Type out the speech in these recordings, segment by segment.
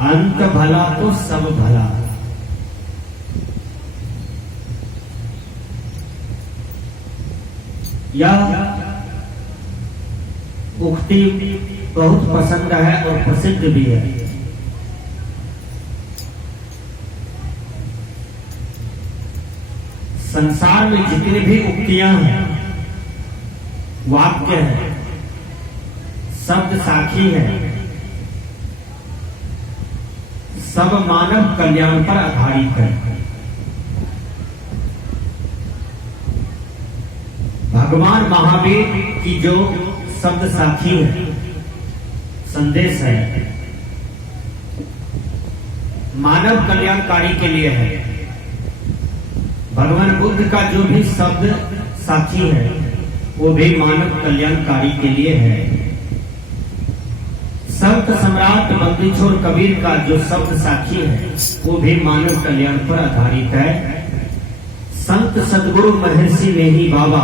अंत भला तो सब भला। यह उक्ति बहुत पसंद है और प्रसिद्ध भी है। संसार में जितनी भी उक्तियां हैं, वाक्य है, शब्द साखी है, सब मानव कल्याण पर आधारित है। भगवान महावीर की जो शब्द साखी है, संदेश है, मानव कल्याणकारी के लिए है। भगवान बुद्ध का जो भी शब्द साखी है वो भी मानव कल्याणकारी के लिए है। संत सम्राट बंदीछोर कबीर का जो शब्द साखी है वो भी मानव कल्याण पर आधारित है। संत सदगुरु महर्षि मेही बाबा,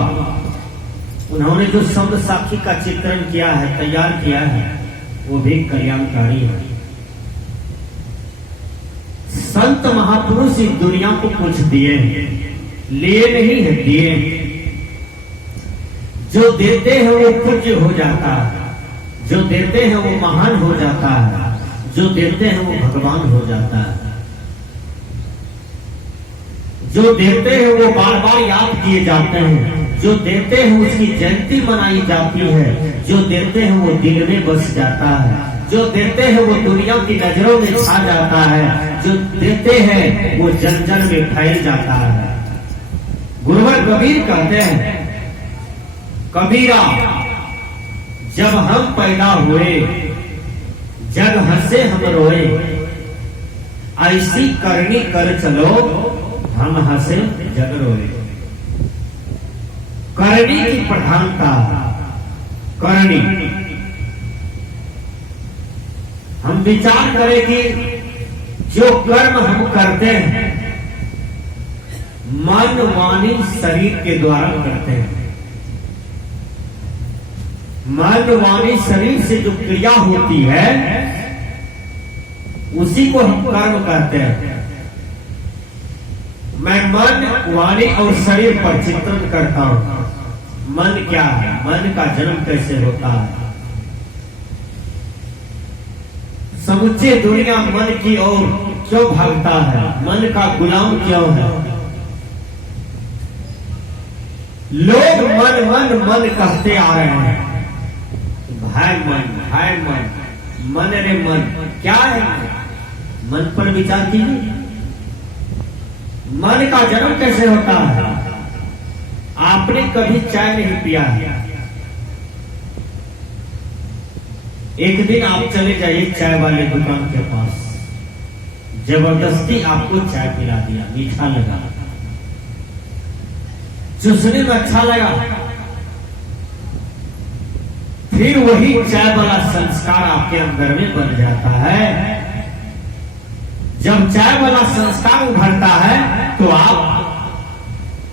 उन्होंने जो शब्द साखी का चित्रण किया है, तैयार किया है, वो भी कल्याणकारी है। संत महापुरुष इस दुनिया को कुछ दिए हैं, लिए नहीं है, दिए हैं। जो देते हैं वो पूज्य हो जाता है, जो देते हैं वो महान हो जाता है, जो देते हैं वो भगवान हो जाता है। जो देते हैं वो बार बार याद किए जाते हैं, जो देते हैं उसकी जयंती मनाई जाती है, जो देते हैं वो दिल में बस जाता है, जो देते हैं वो दुनिया की नजरों में छा जाता है, जो देते हैं वो जन जन में फैल जाता है। गुरुवर कबीर कहते हैं, कबीरा जब हम पैदा हुए जग हंसे हम रोए, ऐसी करनी कर चलो हम हंसे जग रोए। करनी की प्रधानता, करनी, हम विचार करें कि जो कर्म हम करते हैं मन वाणी शरीर के द्वारा करते हैं। मन वाणी शरीर से जो क्रिया होती है उसी को हम कर्म कहते हैं। मैं मन वाणी और शरीर पर चिंतन करता हूं। मन क्या है, मन का जन्म कैसे होता है। समुचे दुनिया मन की ओर क्यों भागता है, मन का गुलाम क्यों है। लोग मन मन मन कहते आ रहे हैं, भाई मन, भाई मन, मन रे मन, क्या है मन पर विचार कीजिए। मन का जन्म कैसे होता है। आपने कभी चाय नहीं पिया है, एक दिन आप चले जाइए चाय वाले दुकान के पास, जबरदस्ती आपको चाय पिला दिया, मीठा लगा, चूसने में अच्छा लगा, फिर वही चाय वाला संस्कार आपके अंदर में बन जाता है। जब चाय वाला संस्कार उभरता है तो आप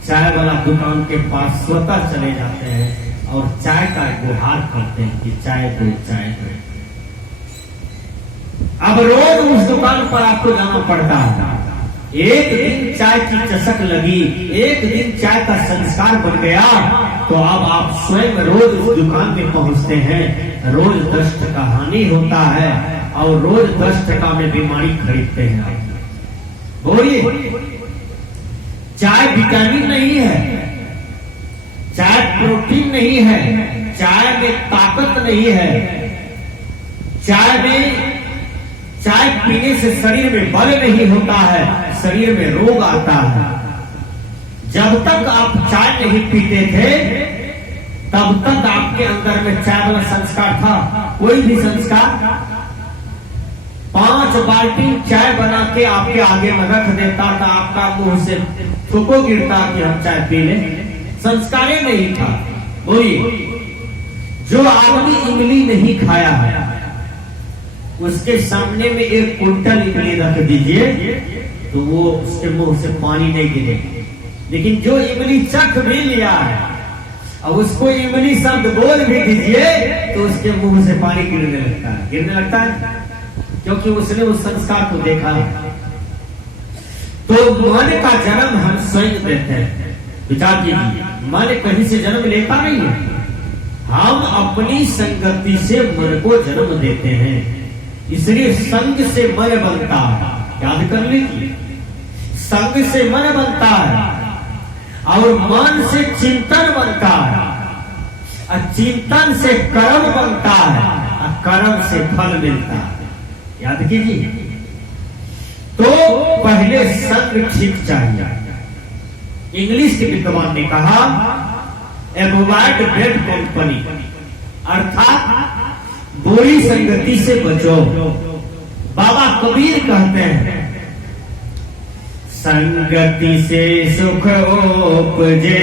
चाय वाला दुकान के पास स्वतः चले जाते हैं और चाय का गुहार करते हैं कि चाय दो, चाय दो। अब रोज उस दुकान पर आपको जाना पड़ता है। एक दिन चाय की चसक लगी, एक दिन चाय का संस्कार बन गया तो अब आप स्वयं रोज उस दुकान में पहुंचते हैं। रोज 10 टका हानि होता है और रोज 10 टका में बीमारी खरीदते हैं आप। बोलिए, चाय विटामिन नहीं है, चाय प्रोटीन नहीं है, चाय में ताकत नहीं है, चाय पीने से शरीर में बल नहीं होता है, शरीर में रोग आता है। जब तक आप चाय नहीं पीते थे तब तक आपके अंदर में चाय वाला संस्कार था। कोई भी संस्कार 5 बाल्टी चाय बना के आपके आगे में रख देता था, आपका मुंह से थूको गिरता कि हम चाय पी ले, संस्कार ही नहीं था। बोलिए, जो आदमी इमली नहीं खाया है उसके सामने में 1 कुंटल इमली रख दीजिए तो वो उसके मुंह से पानी नहीं गिरेगा। लेकिन जो इमली चख भी लिया है अब उसको इमली शब्द बोल भी दीजिए तो उसके मुंह से पानी गिरने लगता है, गिरने लगता है। क्योंकि उसने उस संस्कार को देखा है। तो मन का जन्म हम स्वयं देते हैं। विचार कीजिए, मन कहीं से जन्म लेता नहीं है, हम अपनी संगति से मन को जन्म देते हैं। इसलिए संग से मन बनता है। याद कर लीजिए, संग से मन बनता है और मन से चिंतन बनता है, और चिंतन से कर्म बनता है, और कर्म से फल मिलता है। याद कीजिए, तो पहले संग ठीक चाहिए। इंग्लिश के विद्वान ने कहा एवॉइड बैड कंपनी, अर्थात बुरी संगति से बचो। बाबा कबीर कहते हैं संगति से सुख उपजे,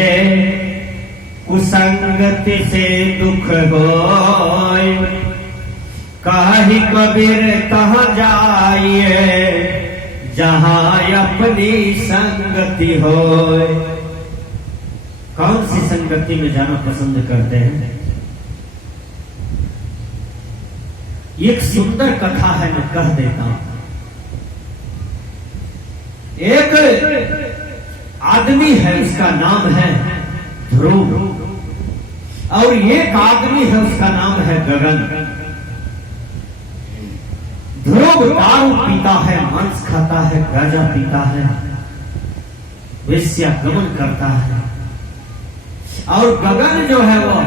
कुसंगति से दुख होय। काहि कबीर तहाँ जाइए, जहाँ अपनी संगति होय। कौन सी संगति में जाना पसंद करते हैं? एक सुंदर कथा है, मैं कह देता हूं। एक आदमी है, उसका नाम है ध्रुव, और एक आदमी है, उसका नाम है गगन। ध्रुव दारू पीता है, मांस खाता है, गांजा पीता है, वेश्यागमन करता है, और गगन जो है वो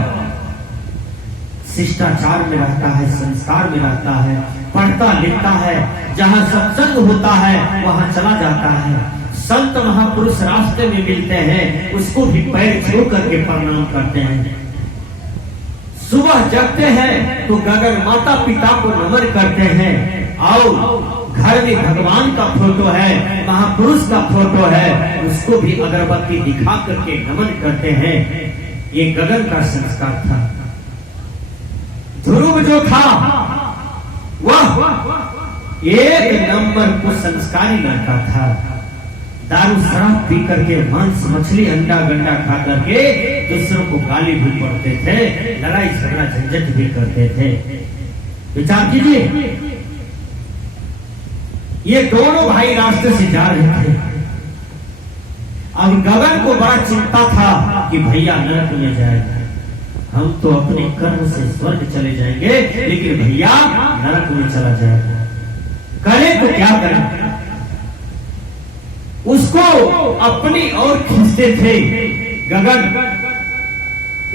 शिष्टाचार में रहता है, संस्कार में रहता है, पढ़ता लिखता है, जहां सत्संग होता है वहां चला जाता है। संत महापुरुष रास्ते में मिलते हैं, उसको भी पैर छू करके प्रणाम करते हैं। सुबह जगते हैं तो गगन माता पिता को नमन करते हैं, और घर में भगवान का फोटो है, महापुरुष का फोटो है, उसको भी अगरबत्ती दिखा करके नमन करते हैं। ये गगन का संस्कार था। ध्रुव जो था वह एक नंबर को संस्कारी लड़का था। दारू शराब पी करके, मांस मछली अंडा गंडा खा करके दूसरों को गाली भी पड़ते थे, लड़ाई झगड़ा झंझट भी करते थे। विचार कीजिए, ये दोनों भाई रास्ते से जा रहे थे। अब गगन को बड़ा चिंता था कि भैया नरक में जाएगा, हम तो अपने कर्म से स्वर्ग चले जाएंगे, लेकिन भैया नरक में चला जाएगा। करें तो क्या करें? उसको अपनी ओर खींचते थे गगन,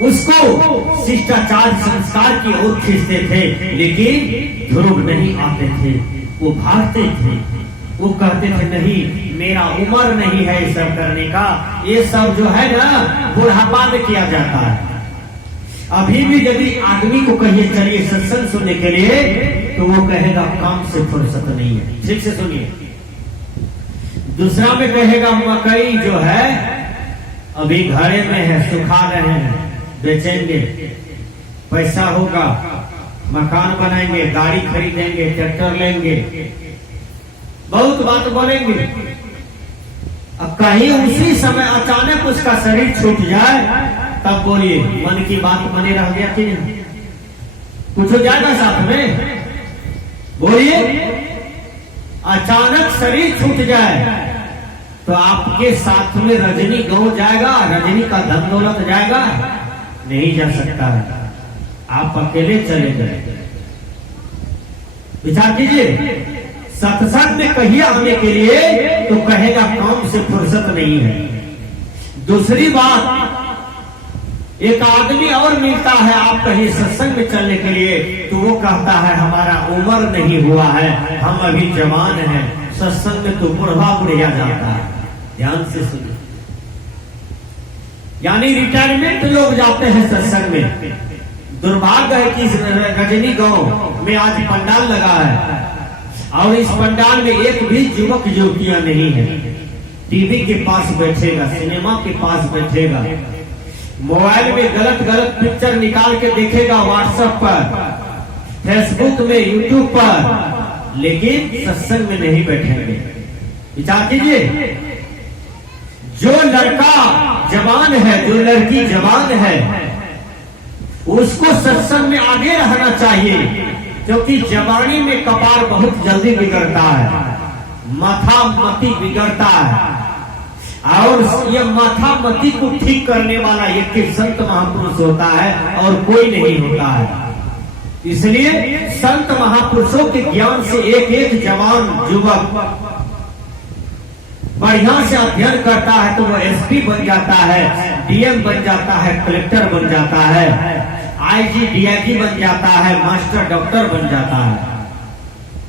उसको शिष्टाचार संस्कार की ओर खींचते थे, लेकिन ध्रुव नहीं आते थे, वो भागते थे। वो कहते थे नहीं, मेरा उम्र नहीं है ये सब करने का, ये सब जो है ना बुढ़ापा में किया जाता है। अभी भी यदि आदमी को कहिए चलिए सत्संग सुनने के लिए, तो वो कहेगा काम से फुर्सत नहीं है। ठीक से सुनिए। दूसरा में कहेगा मकई जो है अभी घरे में है, सुखा रहे हैं, बेचेंगे, पैसा होगा, मकान बनाएंगे, गाड़ी खरीदेंगे, ट्रैक्टर लेंगे, बहुत बात बोलेंगे। अब कहीं उसी समय अचानक उसका शरीर छूट जाए, तब बोलिए मन की बात बने रह गया कि नहीं? कुछ हो जाएगा साथ में? बोलिए, अचानक शरीर छूट जाए तो आपके साथ में रजनी गांव जाएगा, रजनी का धन दौलत जाएगा? नहीं जा सकता है, आप अकेले चले गए। विचार कीजिए, सत्संग में कहिए आने के लिए तो कहेगा काम से फुर्सत नहीं है। दूसरी बात, एक आदमी और मिलता है, आप कहीं सत्संग में चलने के लिए, तो वो कहता है हमारा उम्र नहीं हुआ है, हम अभी जवान हैं, सत्संग में तो बुढ़वा बुढ़िया जाता है। ध्यान से सुनिए, यानी रिटायरमेंट लोग जाते हैं सत्संग में। दुर्भाग्य है कि इस रजनी गांव में आज पंडाल लगा है और इस पंडाल में एक भी युवक युवतियां नहीं है। टीवी के पास बैठेगा, सिनेमा के पास बैठेगा, मोबाइल में गलत गलत पिक्चर निकाल के देखेगा, व्हाट्सएप पर, फेसबुक में, यूट्यूब पर, लेकिन सत्संग में नहीं बैठेंगे। विचार कीजिए, जो लड़का जवान है, जो लड़की जवान है, उसको सत्संग में आगे रहना चाहिए, क्योंकि जवानी में कपार बहुत जल्दी बिगड़ता है, माथा मती बिगड़ता है, और ये माथा मती को ठीक करने वाला एक संत महापुरुष होता है और कोई नहीं होता है। इसलिए संत महापुरुषों के ज्ञान से एक एक जवान युवक बढ़िया से अध्ययन करता है तो वो एसपी बन जाता है, डीएम बन जाता है, कलेक्टर बन जाता है, आईजी डीआईजी बन जाता है, मास्टर डॉक्टर बन जाता है,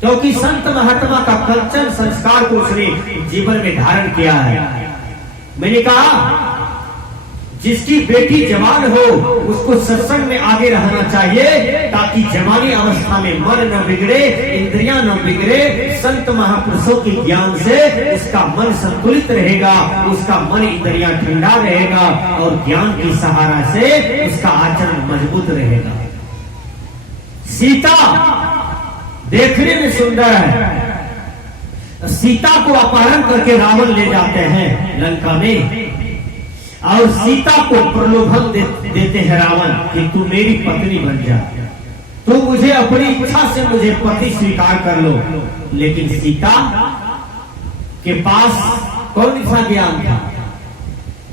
क्योंकि संत महात्मा का कंचन संस्कार को उसने जीवन में धारण किया है। मैंने कहा जिसकी बेटी जवान हो उसको सत्संग में आगे रहना चाहिए ताकि जवानी अवस्था में मन न बिगड़े, इंद्रियां न बिगड़े। संत महापुरुषों के ज्ञान से उसका मन संतुलित रहेगा, उसका मन इंद्रियां ठंडा रहेगा और ज्ञान की सहारा से उसका आचरण मजबूत रहेगा। सीता देखने में सुंदर है, सीता को अपहरण करके रावण ले जाते हैं लंका में और सीता को प्रलोभन देते हैं रावण कि तू मेरी पत्नी बन जा, तू मुझे अपनी इच्छा से मुझे पति स्वीकार कर लो। लेकिन सीता के पास कौन सा ज्ञान था?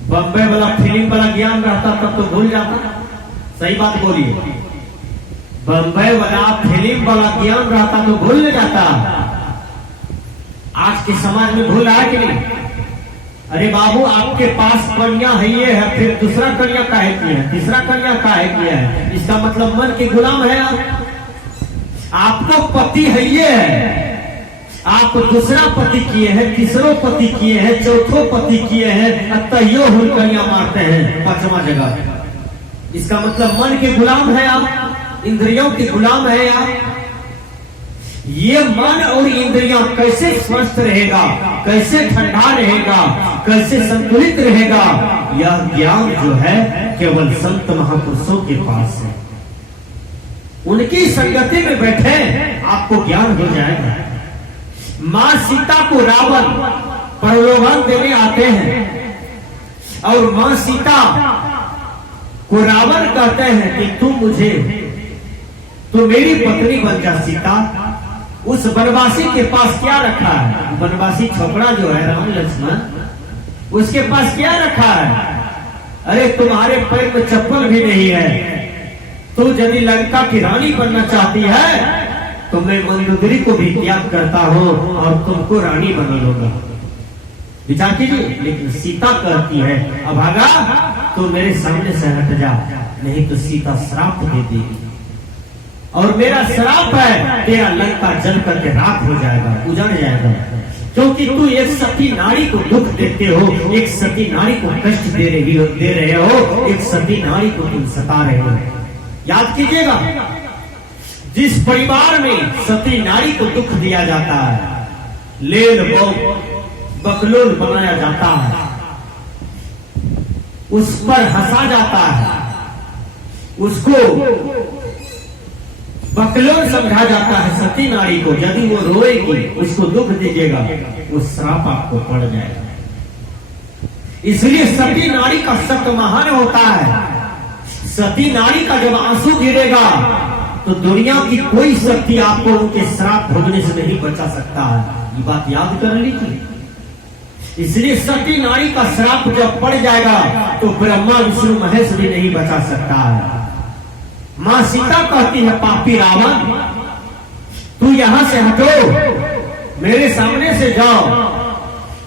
बम्बई वाला फिल्म वाला ज्ञान रहता तब तो भूल जाता। सही बात बोलिए, बम्बई वाला फिल्म वाला ज्ञान रहता तो भूल जाता। आज के समाज में भूल रहा है कि नहीं? अरे बाबू आपके पास कन्या है ये है, फिर दूसरा कन्या काहे किया है, तीसरा कन्या काहे किया है? इसका मतलब मन के गुलाम है आप। आपको पति है ये है, आप दूसरा पति किए हैं, तीसरो पति किए हैं, चौथो पति किए हैं, तैयो हुलकनिया मारते हैं 5वां जगह। इसका मतलब मन के गुलाम है आप, इंद्रियों के गुलाम है आप। ये मन और इंद्रियां कैसे स्वस्थ रहेगा, कैसे ठंडा रहेगा, कैसे संतुलित रहेगा, यह ज्ञान जो है केवल संत महापुरुषों के पास है। उनकी संगति में बैठे आपको ज्ञान हो जाएगा। मां सीता को रावण प्रलोभन देने आते हैं और मां सीता को रावण कहते हैं कि तू मेरी पत्नी बन जा सीता। उस वनवासी के पास क्या रखा है? वनवासी छोकरा जो है राम लक्ष्मण, उसके पास क्या रखा है? अरे तुम्हारे पैर में चप्पल भी नहीं है, तू यदि लंका की रानी बनना चाहती है तो मैं मंदोदरी को भी त्याग करता हूं और तुमको रानी बना लूंगा। विचार कीजिए। लेकिन सीता कहती है अभागा तो मेरे सामने से हट जा, नहीं तो सीता श्राप दे देगी और मेरा श्राप है तेरा लंका जल करके राख हो जाएगा, उजड़ जाएगा, क्योंकि तू एक सती नारी को दुख देते हो, एक सती नारी को कष्ट दे रहे हो, एक सती नारी को तुम सता रहे हो। याद कीजिएगा, जिस परिवार में सती नारी को दुख दिया जाता है, लेल बकलोल बनाया जाता है, उस पर हंसा जाता है, उसको बकलोल समझा जाता है सती नारी को। यदि वो रोएगी, उसको दुख दीजिएगा, वो श्राप आपको पड़ जाएगा। इसलिए सती नारी का सत्य महान होता है। सती नारी का जब आंसू गिरेगा तो दुनिया की कोई शक्ति आपको उनके श्राप भोगने से नहीं बचा सकता है। ये बात याद कर लीजिए। इसलिए सती नारी का श्राप जब पड़ जाएगा तो ब्रह्मा विष्णु महेश भी नहीं बचा सकता है। मां सीता कहती है पापी रावण तू यहां से हटो, मेरे सामने से जाओ,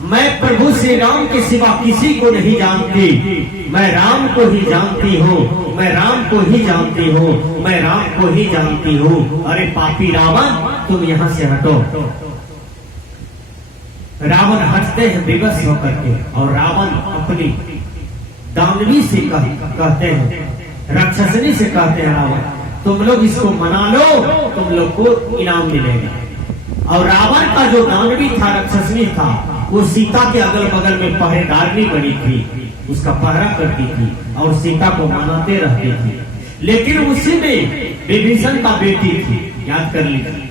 मैं प्रभु श्री राम के सिवा किसी को नहीं जानती, मैं राम को ही जानती हूँ, मैं राम को ही जानती हूँ, मैं राम को ही जानती हूँ। अरे पापी रावण तुम यहां से हटो। रावण हटते हैं विवश होकर के और रावण अपनी दानवी से कहते हैं, राक्षसनी से कहते हैं रावण तुम लोग इसको मना लो, तुम लोग को इनाम मिलेगा। और रावण का जो दानवी था, राक्षसनी था, वो सीता के अगल बगल में पहरेदारनी बनी थी, उसका पहरा करती थी और सीता को मनाते रहती थी। लेकिन उसी में विभीषण का बेटी थी, याद कर लीजिए,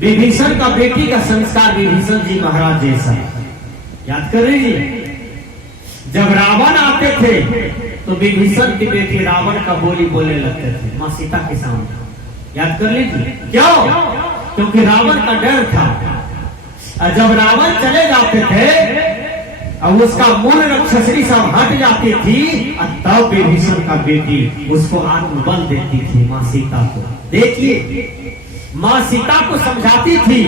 विभीषण का बेटी का संस्कार विभीषण जी महाराज जैसा, याद कर लीजिए। जब रावण आते थे तो विभीषण की बेटी रावण का बोली बोलने लगते थे मां सीता के सामने। याद कर लीजिए, क्यों? क्योंकि रावण का डर था। और जब रावण चले जाते थे और उसका मूल राक्षसी सब हट जाती थी, तब विभीषण का बेटी उसको आत्मबल देती थी, माँ सीता को। देखिए, माँ सीता को समझाती थी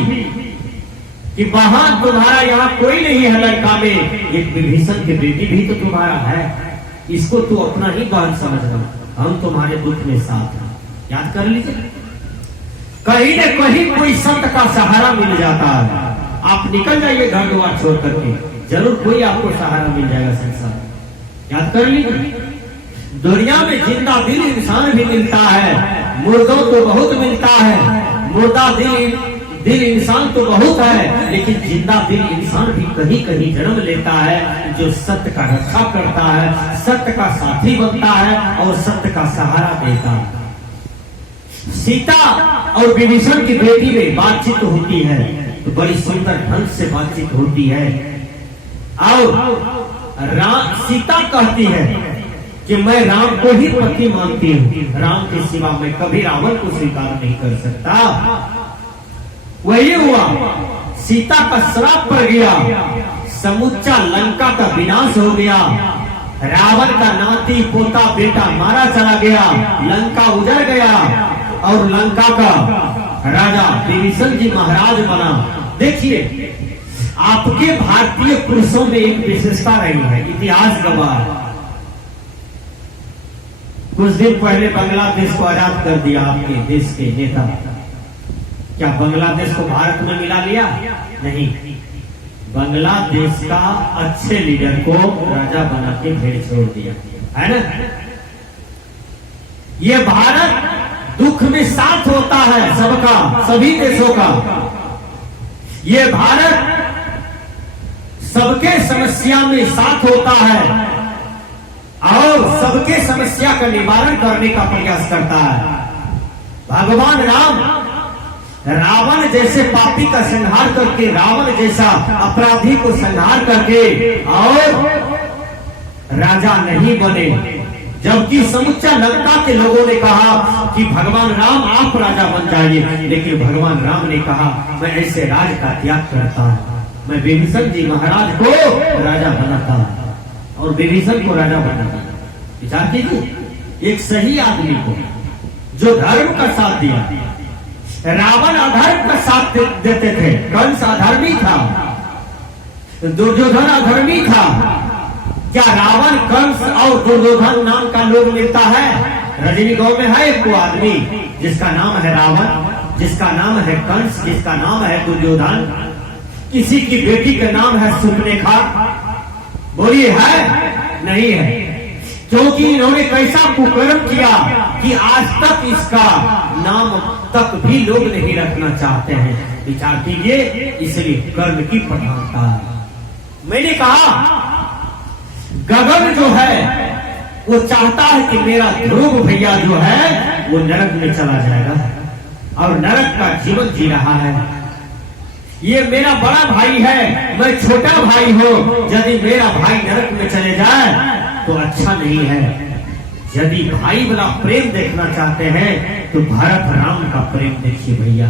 कि बहन तुम्हारा यहाँ कोई नहीं है लंका में, एक विभीषण की बेटी भी तो तुम्हारा है, इसको तू अपना ही बहन समझना, हम तुम्हारे दुख में साथ हैं। याद कर लीजिए, कहीं न कहीं कोई संत का सहारा मिल जाता है। आप निकल जाइए घर द्वार छोड़ करके, जरूर कोई आपको सहारा मिल जाएगा संसार। याद कर लीजिए, दुनिया में जिंदा दिल इंसान भी मिलता है, मुर्दों तो बहुत मिलता है, मुर्दा दिल इंसान तो बहुत है, लेकिन जिंदा दिल इंसान भी कहीं कहीं जन्म लेता है, जो सत्य का रक्षा करता है, सत्य का साथी बनता है और सत्य का सहारा देता है। सीता और विभीषण की बेटी में बातचीत होती है तो बड़ी सुंदर ढंग से बातचीत होती है, और सीता कहती है कि मैं राम को ही पति मानती हूँ, राम के सिवा मैं कभी रावण को स्वीकार नहीं कर सकता। वही हुआ, सीता का श्राप पड़ गया, समुच्चा लंका का विनाश हो गया, रावण का नाती पोता बेटा मारा चला गया, लंका उजड़ गया और लंका का राजा विभीषण जी महाराज बना। देखिए, आपके भारतीय पुरुषों में एक विशेषता रही है, इतिहास गवाह। कुछ दिन पहले बांग्लादेश को आजाद कर दिया आपके देश के नेता। क्या बांग्लादेश को भारत में मिला लिया? नहीं, बांग्लादेश का अच्छे लीडर को राजा बना के भेड़ छोड़ दिया, है ना। ये भारत दुख में साथ होता है सबका, सभी देशों का। ये भारत सबके समस्या में साथ होता है और सबके समस्या का निवारण करने का प्रयास करता है। भगवान राम रावण जैसे पापी का संहार करके, रावण जैसा अपराधी को संहार करके और राजा नहीं बने, जबकि समुच्चा लंका के लोगों ने कहा कि भगवान राम आप राजा बन जाइए, लेकिन भगवान राम ने कहा मैं ऐसे राज का त्याग करता हूं, मैं विभीषण जी महाराज को राजा बनाता हूं और विभीषण को राजा बनाता हूं। विचार कीजिए, एक सही आदमी को जो धर्म का साथ दिया। रावण अधर्म का साथ देते थे, कंस अधर्मी था, दुर्योधन अधर्मी था। क्या रावण, कंस और दुर्योधन नाम का लोग मिलता है? रजनी गांव में है एक को आदमी जिसका नाम है रावण, जिसका नाम है कंस, जिसका नाम है दुर्योधन, किसी की बेटी का नाम है सुपनेखा। बोलिए है? नहीं है, क्योंकि इन्होंने कैसा कुकर्म किया कि आज तक इसका नाम तक भी लोग नहीं रखना चाहते हैं। विचार कीजिए, इसलिए कर्म की प्रधानता है। मैंने कहा गगन जो है वो चाहता है कि मेरा ध्रुव भैया जो है वो नरक में चला जाएगा और नरक का जीवन जी रहा है। ये मेरा बड़ा भाई है, मैं छोटा भाई हूं, यदि मेरा भाई नरक में चले जाए तो अच्छा नहीं है। यदि भाई वाला प्रेम देखना चाहते हैं तो भारत राम का प्रेम देखिए भैया।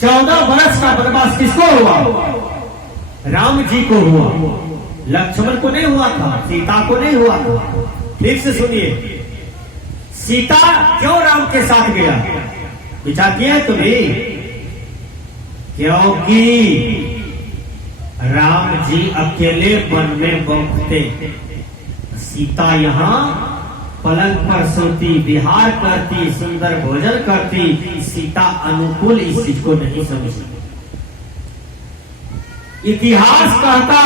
14 वर्ष का वनवास किसको हुआ? राम जी को हुआ, लक्ष्मण को नहीं हुआ था, सीता को नहीं हुआ था। ठीक से सुनिए, सीता क्यों राम के साथ गया? विचार किया है तुम्हें? क्योंकि राम जी अकेले वन में बौखते, सीता यहाँ पलंग पर सोती, विहार करती, सुंदर भोजन करती। सीता अनुकूल इस चीज को नहीं समझती। इतिहास कहता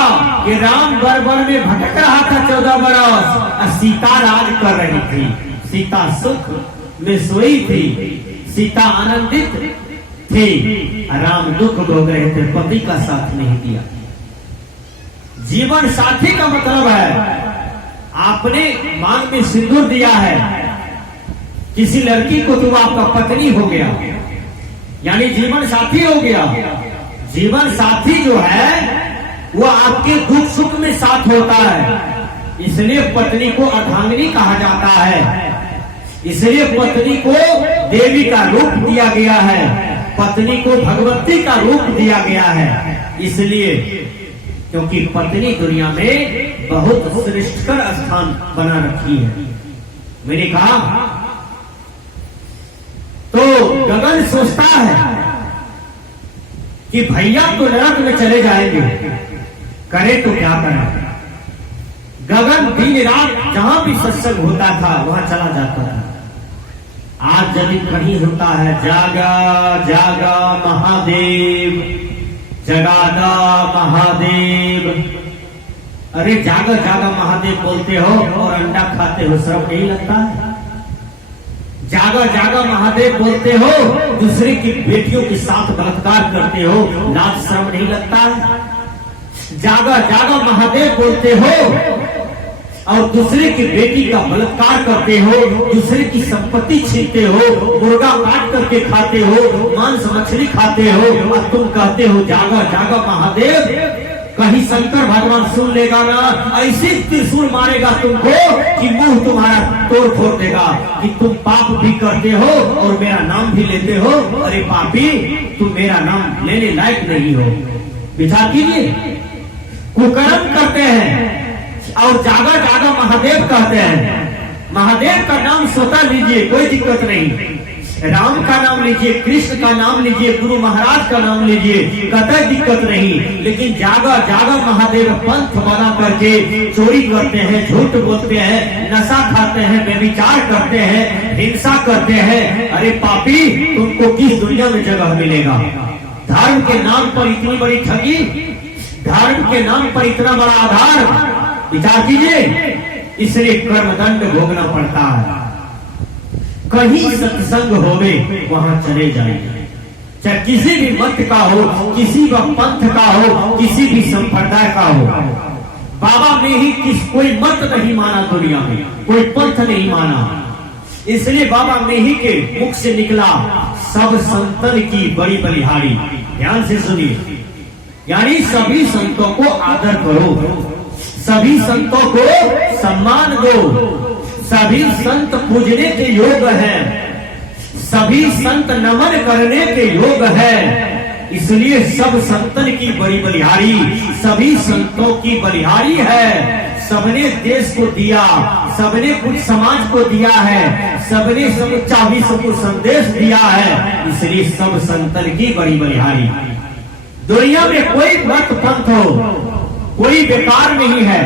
कि राम वन में भटक रहा था 14 बरस और सीता राज कर रही थी। सीता सुख में सोई थी, सीता आनंदित थी, राम दुख भोग रहे थे, पति का साथ नहीं दिया। जीवन साथी का मतलब है आपने मांग में सिंदूर दिया है किसी लड़की को तो आपका पत्नी हो गया, यानी जीवन साथी हो गया। जीवन साथी जो है वो आपके दुख सुख में साथ होता है, इसलिए पत्नी को अर्धांगिनी कहा जाता है। इसलिए पत्नी को देवी का रूप दिया गया है, पत्नी को भगवती का रूप दिया गया है। इसलिए क्योंकि पत्नी दुनिया में बहुत श्रेष्ठकर स्थान बना रखी है। मैंने कहा तो गगन सोचता है कि भैया तो नरक में चले जाएंगे, करे तो क्या करें। गगन दिन रात जहां भी सत्संग होता था वहां चला जाता था। आज यदि कहीं होता है जागा जागा महादेव, जगादा महादेव, अरे जागा जागा महादेव बोलते हो और अंडा खाते हो, शर्म नहीं लगता है? जागा जागा महादेव बोलते हो, दूसरे की बेटियों के साथ बलात्कार करते हो, लाज शर्म नहीं लगता है? जागा जागा महादेव बोलते हो और दूसरे की बेटी का बलात्कार करते हो, दूसरे की संपत्ति छीनते हो, मुर्गा काट करके खाते हो, मांस मछली खाते हो, और तुम कहते हो जागा जागा महादेव। कहीं शंकर भगवान सुन लेगा ना, ऐसे त्रिशूल मारेगा तुमको कि मुंह तुम्हारा तोड़ फोड़ देगा कि तुम पाप भी करते हो और मेरा नाम भी लेते हो। अरे पापी, तुम मेरा नाम लेने लायक नहीं हो। विचार कीजिए, कुकर्म करते हैं और जागा जागा महादेव कहते हैं। महादेव का नाम स्वतः लीजिए, कोई दिक्कत नहीं। राम का नाम लीजिए, कृष्ण का नाम लीजिए, गुरु महाराज का नाम लीजिए, कतई दिक्कत नहीं। लेकिन जागा जागा महादेव पंथ बना करके चोरी करते हैं, झूठ बोलते हैं, नशा खाते हैं, व्यभिचार करते हैं, हिंसा करते हैं। अरे पापी, तुमको किस दुनिया में जगह मिलेगा? धर्म के नाम पर इतनी बड़ी ठगी, धर्म के नाम पर इतना बड़ा आधार। विचार कीजिए, इसलिए कर्मदंड भोगना पड़ता है। कहीं सत्संग होवे वहां चले जाएंगे, चाहे किसी भी मत का हो, किसी भी पंथ का हो, किसी भी संप्रदाय का हो। बाबा में ही कोई मत नहीं माना, दुनिया में कोई पंथ नहीं माना। इसलिए बाबा में ही के मुख से निकला सब संतन की बड़ी बलिहारी। ध्यान से सुनिए, यानी सभी संतों को आदर करो, सभी संतों को सम्मान दो, सभी संत पूजने के योग हैं, सभी संत नमन करने के योग हैं। इसलिए सब संतन की बड़ी बलिहारी, सभी संतों की बलिहारी है। सबने देश को दिया, सबने कुछ समाज को दिया है, सबने समूचा विश्व को संदेश दिया है। इसलिए सब संतन की बड़ी बलिहारी। दुनिया में कोई मत पंथ हो, कोई बेकार नहीं है।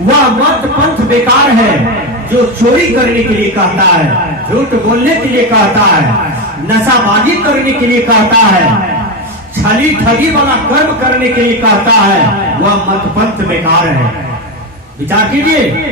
वह मत पंथ बेकार है जो चोरी करने के लिए कहता है, झूठ बोलने के लिए कहता है, नशाबाजी करने के लिए कहता है, छली ठगी वाला कर्म करने के लिए कहता है। वह मत पंथ बेकार है। विचार कीजिए।